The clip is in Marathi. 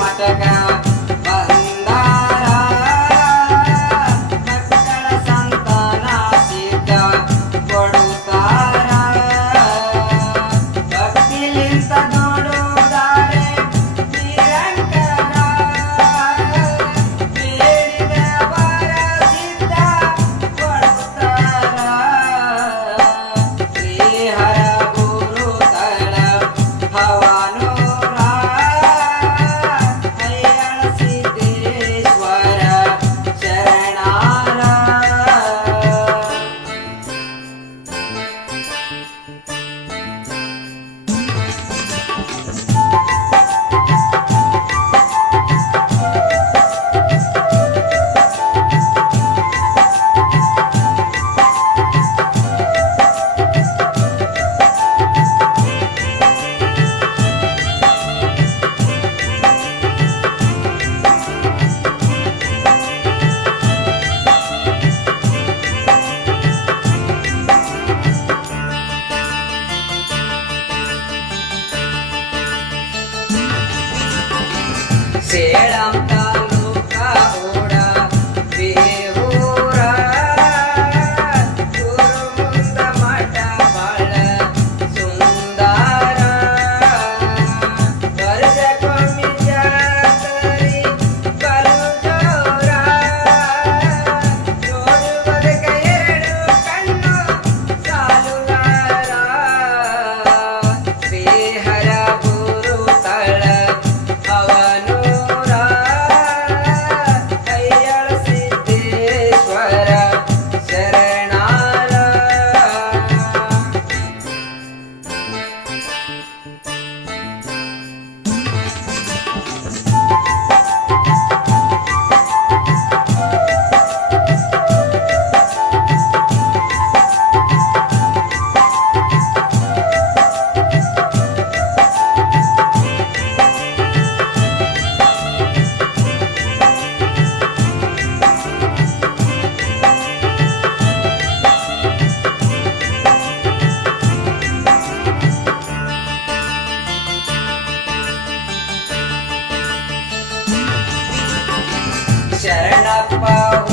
मटका Bye.